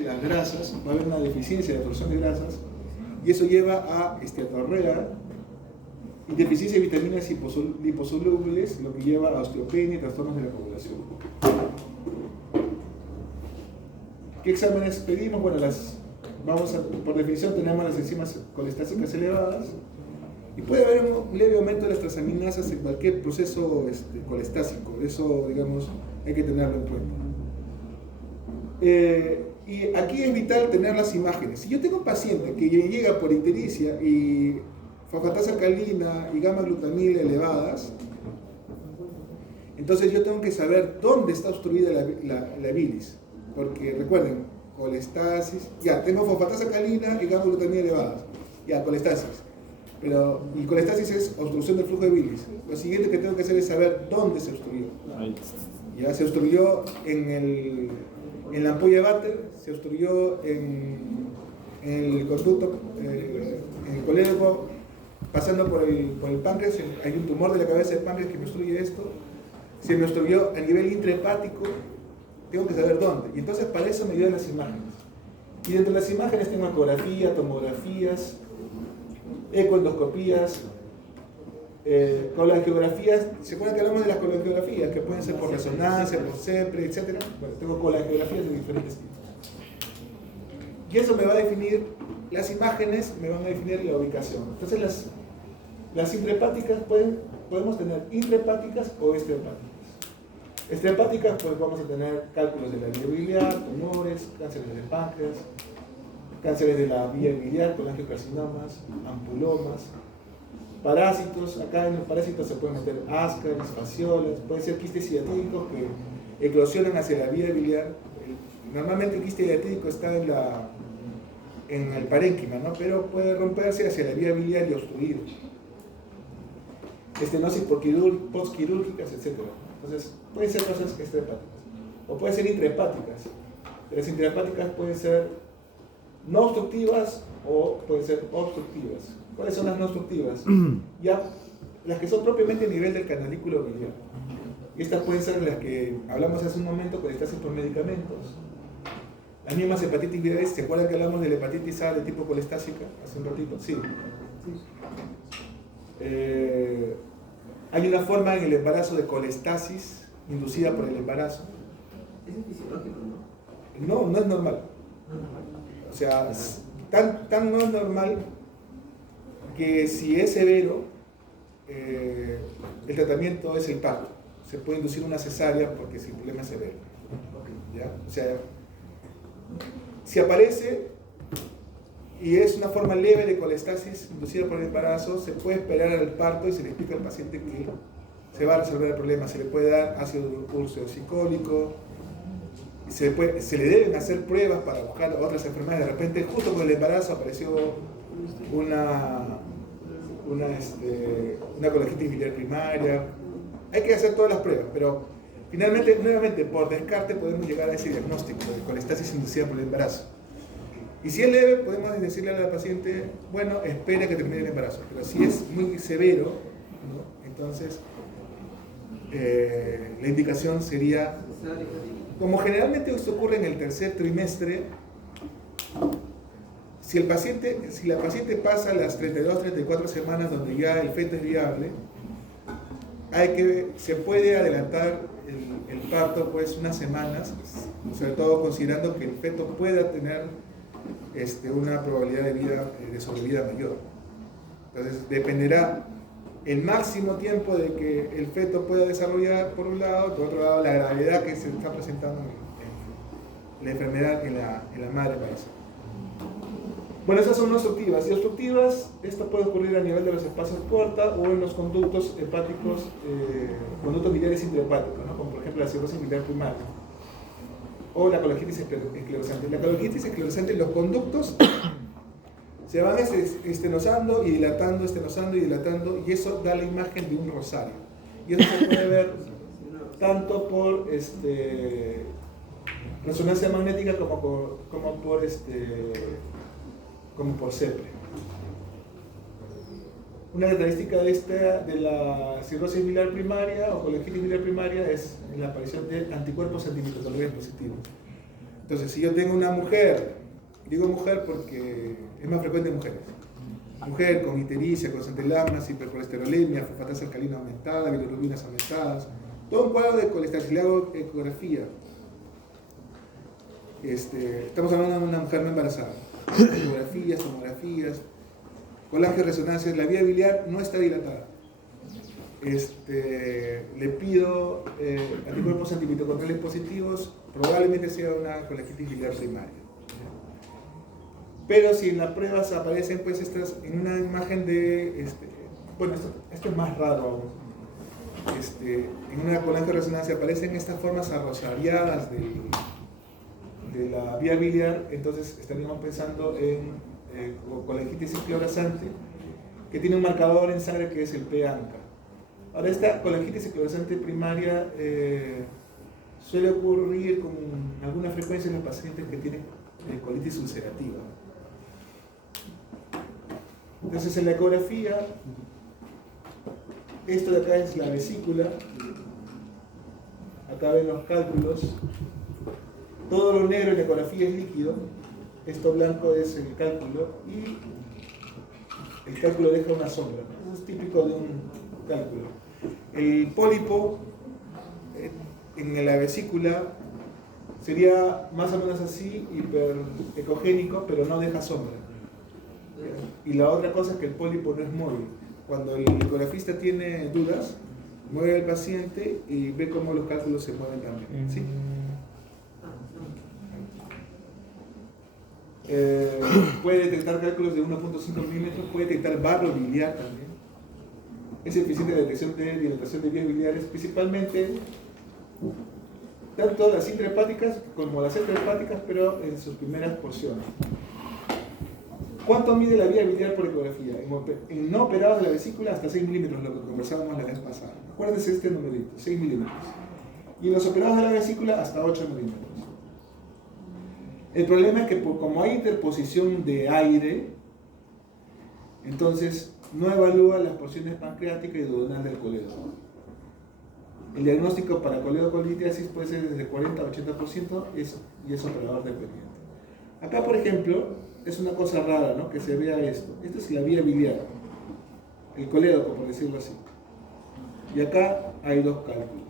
las grasas, va a haber una deficiencia de absorción de grasas y eso lleva a esteatorrea y deficiencia de vitaminas liposolubles, lo que lleva a osteopenia y trastornos de la coagulación. ¿Qué exámenes pedimos? Bueno, por definición tenemos las enzimas colestásicas elevadas y puede haber un leve aumento de las transaminasas en cualquier proceso colestásico. Eso, digamos, hay que tenerlo en cuenta. Y aquí es vital tener las imágenes. Si yo tengo un paciente que llega por ictericia y fosfatasa alcalina y gamma-glutamil elevadas, entonces yo tengo que saber dónde está obstruida la bilis. Porque recuerden, colestasis, ya, tengo fosfatasa alcalina y gamma-glutamil elevadas, ya, colestasis. Y colestasis es obstrucción del flujo de bilis. Lo siguiente que tengo que hacer es saber dónde se obstruyó. Ya, se obstruyó en la ampolla de Vater, se obstruyó en el conducto, en el colédoco, pasando por el páncreas. Hay un tumor de la cabeza del páncreas que me obstruye esto. Se me obstruyó a nivel intrahepático, tengo que saber dónde. Y entonces para eso me ayudan las imágenes. Y dentro de las imágenes tengo ecografía, tomografías, ecoendoscopías, colangiografías. ¿Se acuerdan que hablamos de las colangiografías? Que pueden ser por resonancia, por CEPRE, etc. Bueno, tengo colangiografías de diferentes tipos. Y eso me va a definir, las imágenes me van a definir la ubicación. Entonces las intrahepáticas podemos tener intrahepáticas o extrahepáticas. Extrahepáticas, pues vamos a tener cálculos de la vía biliar, tumores, cánceres del páncreas, cánceres de la vía biliar, colangiocarcinomas, ampulomas, parásitos. Acá en los parásitos se pueden meter ascaris, fasciolas, pueden ser quistes hiatídicos que eclosionan hacia la vía biliar. Normalmente el quiste hiatídico está en el parénquima, ¿no? Pero puede romperse hacia la vía biliar y obstruir. Estenosis postquirúrgicas, etc. Entonces, pueden ser cosas extrahepáticas o pueden ser intrahepáticas. Las intrahepáticas pueden ser no obstructivas o pueden ser obstructivas. ¿Cuáles son las no obstructivas? Ya, las que son propiamente a nivel del canalículo biliar. Y estas pueden ser las que hablamos hace un momento, colestasis por medicamentos. Las mismas hepatitis virales. ¿Se acuerdan que hablamos de la hepatitis A de tipo colestásica hace un ratito? Sí. Hay una forma en el embarazo de colestasis inducida por el embarazo. ¿Es fisiológico, no? No, no es normal. O sea, tan no es normal que si es severo, el tratamiento es el parto. Se puede inducir una cesárea porque si el problema es severo. ¿Ya? O sea, si aparece y es una forma leve de colestasis inducida por el embarazo, se puede esperar al parto y se le explica al paciente que se va a resolver el problema. Se le puede dar ácido ursodeoxicólico, se le deben hacer pruebas para buscar otras enfermedades. De repente, justo con el embarazo apareció una colangitis biliar primaria. Hay que hacer todas las pruebas, pero finalmente, nuevamente, por descarte podemos llegar a ese diagnóstico de colestasis inducida por el embarazo. Y si es leve, podemos decirle a la paciente, bueno, espera que termine el embarazo. Pero si es muy severo, ¿no? Entonces la indicación sería, como generalmente esto ocurre en el tercer trimestre, si la paciente pasa las 32, 34 semanas donde ya el feto es viable, se puede adelantar el parto pues unas semanas, sobre todo considerando que el feto pueda tener una probabilidad de sobrevida mayor. Entonces dependerá el máximo tiempo de que el feto pueda desarrollar por un lado, por otro lado la gravedad que se está presentando en la enfermedad en la madre país. Bueno, esas son no obstructivas. Y obstructivas, esto puede ocurrir a nivel de los espacios porta o en los conductos hepáticos, conductos biliares intrahepáticos, ¿no? Como por ejemplo la cirrosis biliar primaria o la colangitis esclerosante. La colangitis esclerosante, los conductos se van estenosando y dilatando, y eso da la imagen de un rosario. Y eso se puede ver tanto por resonancia magnética como por CEPRE. Una característica de la cirrosis biliar primaria o colangitis biliar primaria es la aparición de anticuerpos antimitocondriales positivos. Entonces, si yo tengo una mujer, digo mujer porque es más frecuente en mujeres, mujer con ictericia, con centelamas, hipercolesterolemia, fosfatasa alcalina aumentada, bilirubinas aumentadas, todo un cuadro de colesterol, si le hago ecografía, estamos hablando de una mujer no embarazada, ecografías, tomografías, colangioresonancias, la vía biliar no está dilatada. Le pido anticuerpos antimitocondriales positivos, probablemente sea una colangitis biliar primaria. Pero si en las pruebas aparecen pues estas, en una imagen de, bueno, esto es más raro aún. En una colangioresonancia aparecen estas formas arrozariadas de la vía biliar, entonces estaríamos pensando en colangitis esclerosante, que tiene un marcador en sangre que es el P-ANCA. Ahora, esta colangitis esclerosante primaria suele ocurrir con alguna frecuencia en los pacientes que tienen colitis ulcerativa. Entonces, en la ecografía, esto de acá es la vesícula, acá ven los cálculos, todo lo negro en la ecografía es líquido, esto blanco es el cálculo y el cálculo deja una sombra, eso es típico de un cálculo. El pólipo en la vesícula sería más o menos así, hiperecogénico, pero no deja sombra. Y la otra cosa es que el pólipo no es móvil. Cuando el ecografista tiene dudas, mueve al paciente y ve cómo los cálculos se mueven también. ¿Sí? Puede detectar cálculos de 1.5 milímetros, puede detectar barro biliar también. Es eficiente la detección de dilatación de vías biliares, principalmente tanto las intrahepáticas como las extrahepáticas, pero en sus primeras porciones. ¿Cuánto mide la vía biliar por ecografía? En no operados de la vesícula hasta 6 milímetros, lo que conversábamos la vez pasada. Acuérdense este numerito, 6 milímetros. Y en los operados de la vesícula hasta 8 milímetros. El problema es que como hay interposición de aire, entonces no evalúa las porciones pancreáticas y duodenal del coledo. El diagnóstico para coledocolitiasis puede ser desde 40 a 80% y es operador dependiente. Acá, por ejemplo, es una cosa rara, ¿no? Que se vea esto. Esta es la vía biliar, el colédoco, por decirlo así. Y acá hay dos cálculos.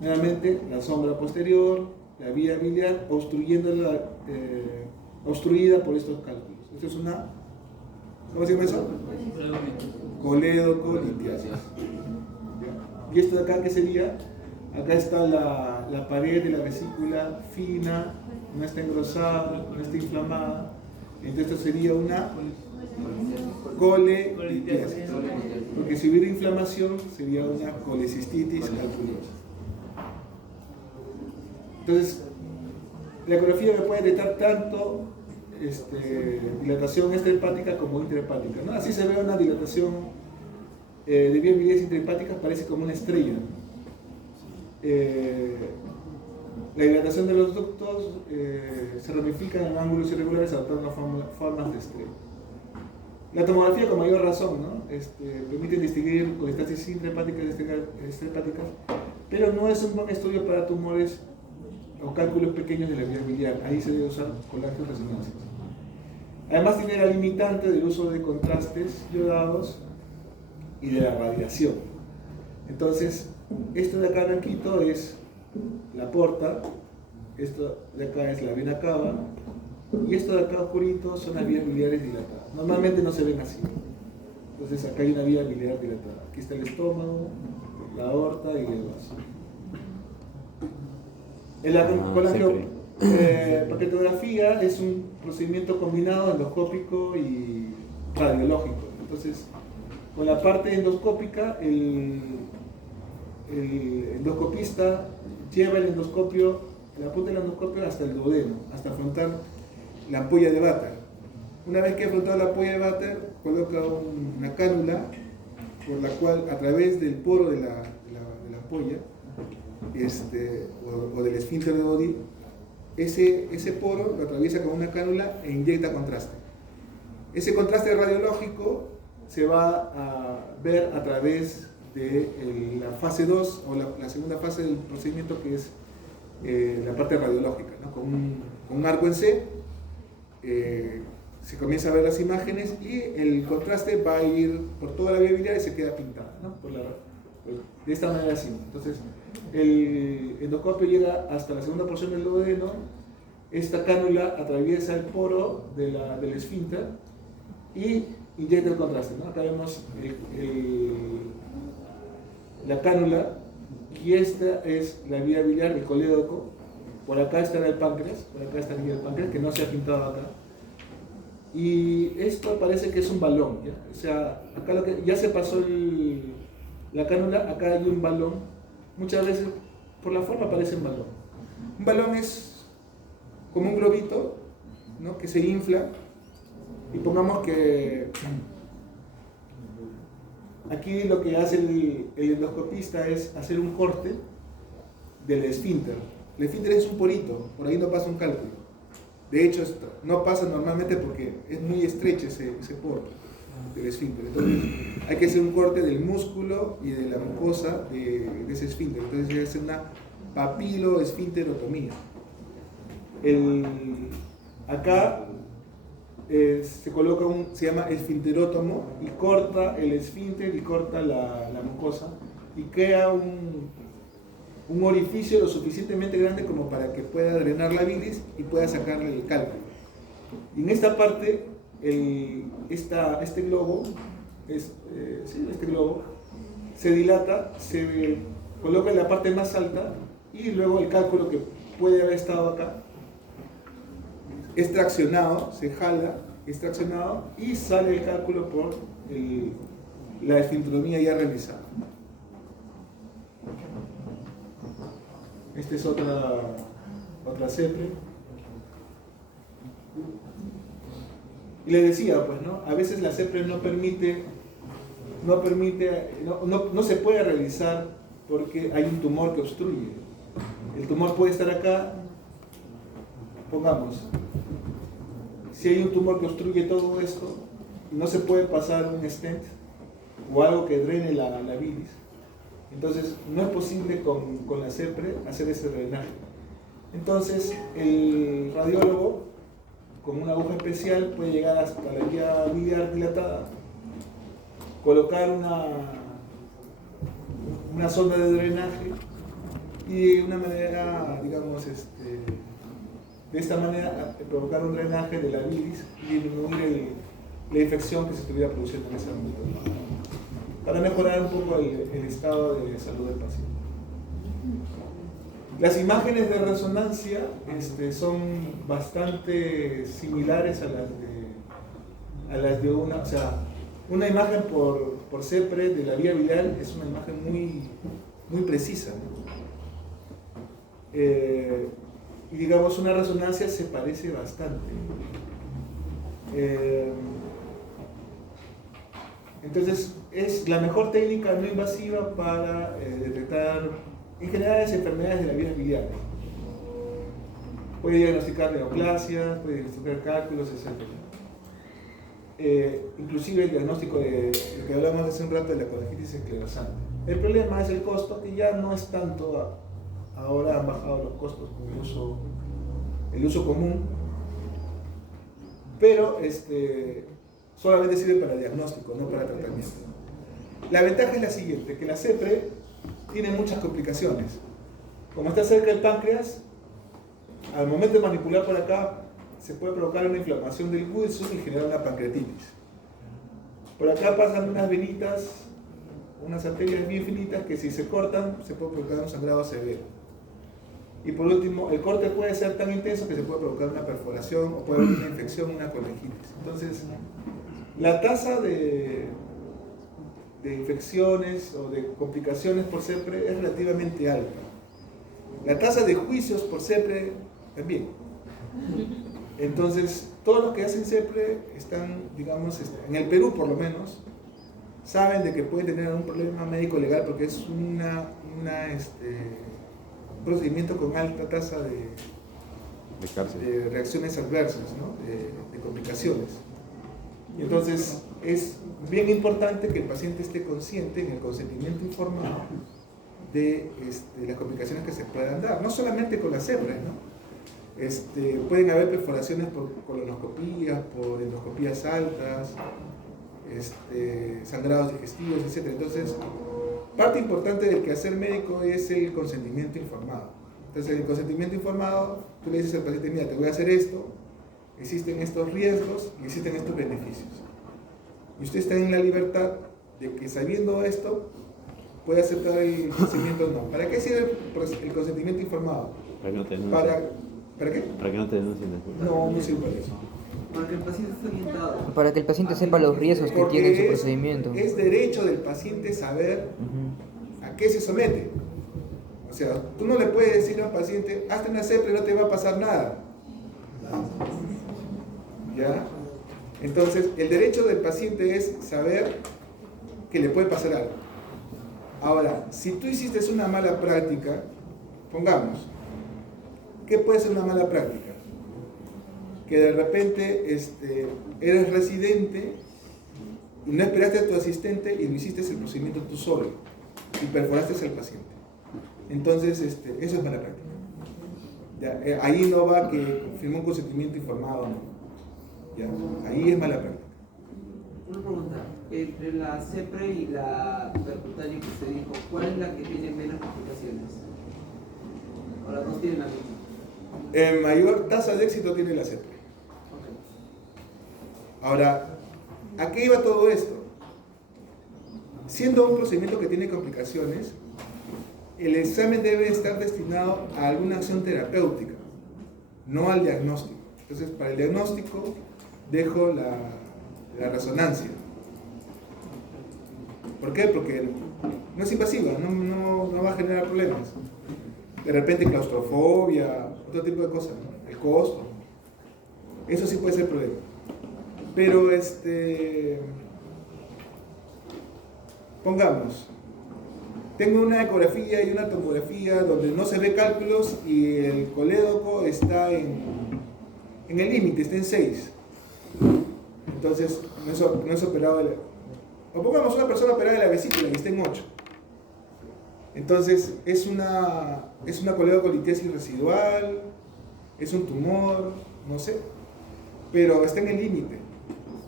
Nuevamente, la sombra posterior, la vía biliar obstruida por estos cálculos. Esto es una, ¿cómo se llama eso? Coledocolitiasis. ¿Y esto de acá qué sería? Acá está la pared de la vesícula fina, no está engrosada, no está inflamada. Entonces esto sería una colelitiasis. Porque si hubiera inflamación sería una colecistitis calculosa. Entonces, la ecografía me puede detectar tanto dilatación extrahepática como intrahepática, ¿no? Así se ve una dilatación de vías biliares intrahepáticas, parece como una estrella. La dilatación de los ductos se ramifica en ángulos irregulares adoptando formas de estrella. La tomografía con mayor razón, ¿no? Permite distinguir colestasis intrahepáticas y extrahepáticas, pero no es un buen estudio para tumores o cálculos pequeños de la vía biliar. Ahí se debe usar colangioresonancias. Además tiene la limitante del uso de contrastes yodados y de la radiación. Entonces, esto de acá blanquito es la porta, esto de acá es la vena cava, y esto de acá oscurito son las vías biliares dilatadas. Normalmente no se ven así. Entonces acá hay una vía biliar dilatada. Aquí está el estómago, la aorta y el vaso. La paquetografía es un procedimiento combinado endoscópico y radiológico. Entonces, con la parte endoscópica, el endoscopista lleva el endoscopio, la punta del endoscopio hasta el duodeno, hasta afrontar la ampolla de Vater. Una vez que ha afrontado la ampolla de Vater, coloca una cánula por la cual, a través del poro de la ampolla, o del esfínter de Body, ese poro lo atraviesa con una cánula e inyecta contraste. Ese contraste radiológico se va a ver a través de la fase 2 o la segunda fase del procedimiento, que es la parte radiológica, ¿no? Con un arco en C, se comienza a ver las imágenes y el contraste va a ir por toda la vía biliar y se queda pintada, ¿no? De esta manera así. Entonces, el endoscopio llega hasta la segunda porción del duodeno, esta cánula atraviesa el poro del esfínter y inyecta el contraste, ¿no? Acá vemos la cánula y esta es la vía biliar del colédoco. Por acá estará el páncreas, por acá está la vía del páncreas, que no se ha pintado acá. Y esto parece que es un balón, ¿ya? O sea, acá ya se pasó la cánula, acá hay un balón. Muchas veces por la forma parece un balón. Un balón es como un globito, ¿no? Que se infla, y pongamos que aquí lo que hace el endoscopista es hacer un corte del esfínter. El esfínter es un porito, por ahí no pasa un cálculo. De hecho, no pasa normalmente porque es muy estrecho ese poro del esfínter. Entonces, hay que hacer un corte del músculo y de la mucosa de ese esfínter. Entonces, hay que hacer una papiloesfínterotomía. Acá se coloca se llama esfinterótomo y corta el esfínter y corta la mucosa y crea un orificio lo suficientemente grande como para que pueda drenar la bilis y pueda sacarle el cálculo. Y en esta parte, este globo se dilata, se coloca en la parte más alta y luego el cálculo que puede haber estado acá es traccionado, se jala, es traccionado y sale el cálculo por la esfinterotomía ya realizada. Esta es otra CEPRE. Y les decía, pues, ¿no? A veces la CEPRE no se puede realizar porque hay un tumor que obstruye. El tumor puede estar acá, pongamos, si hay un tumor que obstruye todo esto, no se puede pasar un stent o algo que drene la bilis. Entonces, no es posible con la CEPRE hacer ese drenaje. Entonces, el radiólogo, con una aguja especial, puede llegar hasta la vía biliar dilatada, colocar una sonda de drenaje y de una manera, digamos, de esta manera provocar un drenaje de la bilis y disminuir la infección que se estuviera produciendo en ese momento, para mejorar un poco el estado de salud del paciente. Las imágenes de resonancia son bastante similares a las de una, o sea, una imagen por CEPRE de la vía biliar es una imagen muy precisa, ¿no? Y digamos, una resonancia se parece bastante. Entonces, es la mejor técnica no invasiva para detectar, en general, las enfermedades de la vía biliar. Puede diagnosticar neoplasias, puede diagnosticar cálculos, etc. Inclusive el diagnóstico de lo que hablamos hace un rato de la colangitis esclerosante. El problema es el costo, que ya no es tanto, ahora han bajado los costos con el uso común, pero solamente sirve para diagnóstico, no para tratamiento. La ventaja es la siguiente, que la CEPRE tiene muchas complicaciones. Como está cerca del páncreas, al momento de manipular por acá, se puede provocar una inflamación del Wilson y generar una pancreatitis. Por acá pasan unas venitas, unas arterias bien finitas que si se cortan, se puede provocar un sangrado severo. Y por último, el corte puede ser tan intenso que se puede provocar una perforación o puede haber una infección, una colangitis. Entonces, la tasa de infecciones o de complicaciones por CEPRE es relativamente alta. La tasa de juicios por CEPRE también. Entonces, todos los que hacen CEPRE están, digamos, en el Perú por lo menos, saben de que pueden tener un problema médico legal porque es un procedimiento con alta tasa de reacciones adversas, ¿no? de complicaciones. Y entonces es bien importante que el paciente esté consciente en el consentimiento informado de las complicaciones que se puedan dar, no solamente con la sepre, ¿no? Pueden haber perforaciones por colonoscopías, por endoscopías altas, sangrados digestivos, etc. Entonces, parte importante del quehacer médico es el consentimiento informado. Entonces, el consentimiento informado, tú le dices al paciente, mira, te voy a hacer esto, existen estos riesgos y existen estos beneficios. Y usted está en la libertad de que sabiendo esto, puede aceptar el consentimiento o no. ¿Para qué sirve el consentimiento informado? Para que no te denuncien. ¿Para qué? Para que no te denuncien. No, no sirve para eso. Para que el paciente esté orientado. Para que el paciente sepa los riesgos que Porque tiene en su procedimiento. Es derecho del paciente saber a qué se somete. O sea, tú no le puedes decir a un paciente, hazte una sepre y no te va a pasar nada. ¿Ya? Entonces, el derecho del paciente es saber que le puede pasar algo. Ahora, si tú hiciste una mala práctica, pongamos, ¿qué puede ser una mala práctica? Que de repente eres residente y no esperaste a tu asistente y lo hiciste el procedimiento tú solo y perforaste al paciente. Entonces, eso es mala práctica. Ya, ahí no va que firmó un consentimiento informado, no. Ya, ahí es mala práctica. Una pregunta, entre la CEPRE y la percutánea que usted dijo, ¿cuál es la que tiene menos complicaciones? ¿O las dos tienen la misma? Mayor tasa de éxito tiene la CEPRE. Ahora, ¿a qué iba todo esto? Siendo un procedimiento que tiene complicaciones, el examen debe estar destinado a alguna acción terapéutica, no al diagnóstico. Entonces, para el diagnóstico, dejo la resonancia. ¿Por qué? Porque no es invasiva, no va a generar problemas. De repente claustrofobia, otro tipo de cosas, ¿no? El costo. Eso sí puede ser problema. Pero pongamos, tengo una ecografía y una tomografía donde no se ve cálculos y el colédoco está en el límite, está en 6. Entonces, no es operado o pongamos una persona operada de la vesícula y está en 8. Entonces, es una coledocolitis residual, es un tumor, no sé, pero está en el límite.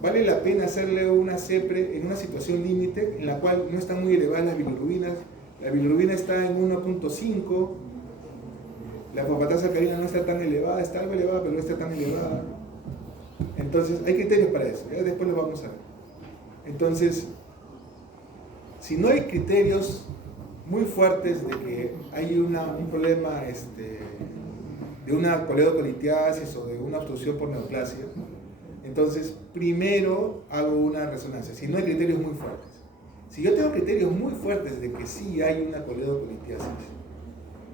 Vale la pena hacerle una CEPRE en una situación límite en la cual no están muy elevadas las bilirrubinas. La bilirrubina está en 1.5, la fosfatasa alcalina no está tan elevada, está algo elevada, pero no está tan elevada. Entonces, hay criterios para eso, ya después lo vamos a ver. Entonces, si no hay criterios muy fuertes de que hay un problema de una coledocolitiasis o de una obstrucción por neoplasia, entonces primero hago una resonancia, si no hay criterios muy fuertes. Si yo tengo criterios muy fuertes de que sí hay una coledocolitiasis,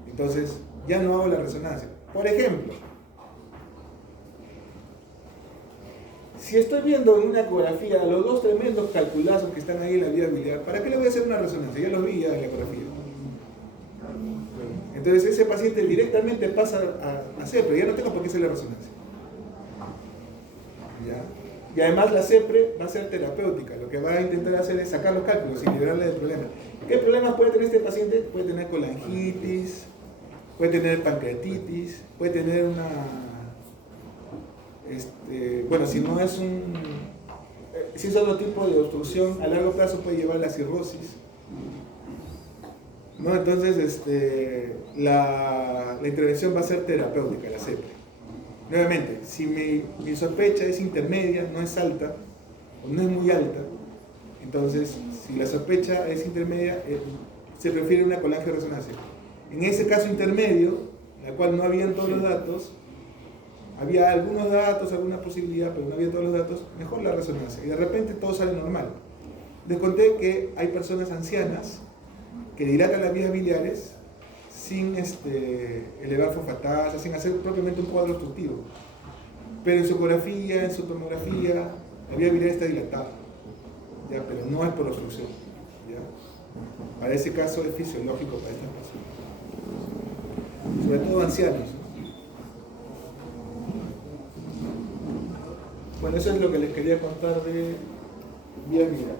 entonces ya no hago la resonancia. Por ejemplo, si estoy viendo en una ecografía los dos tremendos calculazos que están ahí en la vía biliar, ¿para qué le voy a hacer una resonancia? Ya los vi ya en la ecografía. Entonces ese paciente directamente pasa a CEPRE, ya no tengo por qué hacer la resonancia. ¿Ya? Y además la CEPRE va a ser terapéutica, lo que va a intentar hacer es sacar los cálculos y liberarle del problema. ¿Qué problemas puede tener este paciente? Puede tener colangitis, puede tener pancreatitis, puede tener bueno, si no es si es otro tipo de obstrucción, a largo plazo puede llevar a la cirrosis, ¿no? Entonces, la intervención va a ser terapéutica, la CEPRE. Nuevamente, si mi sospecha es intermedia, no es alta, o no es muy alta, entonces, si la sospecha es intermedia, se prefiere una colangioresonancia. En ese caso intermedio, en el cual no habían todos los datos, había algunos datos, alguna posibilidad, pero no había todos los datos, mejor la resonancia. Y de repente todo sale normal. Les conté que hay personas ancianas que dilatan las vías biliares sin elevar fosfatasa, sin hacer propiamente un cuadro obstructivo. Pero en su ecografía, en su tomografía, la vía biliar está dilatada. ¿Ya? Pero no es por obstrucción. ¿Ya? Para ese caso es fisiológico para estas personas. Sobre todo ancianos. Bueno, eso es lo que les quería contar de vía biliar.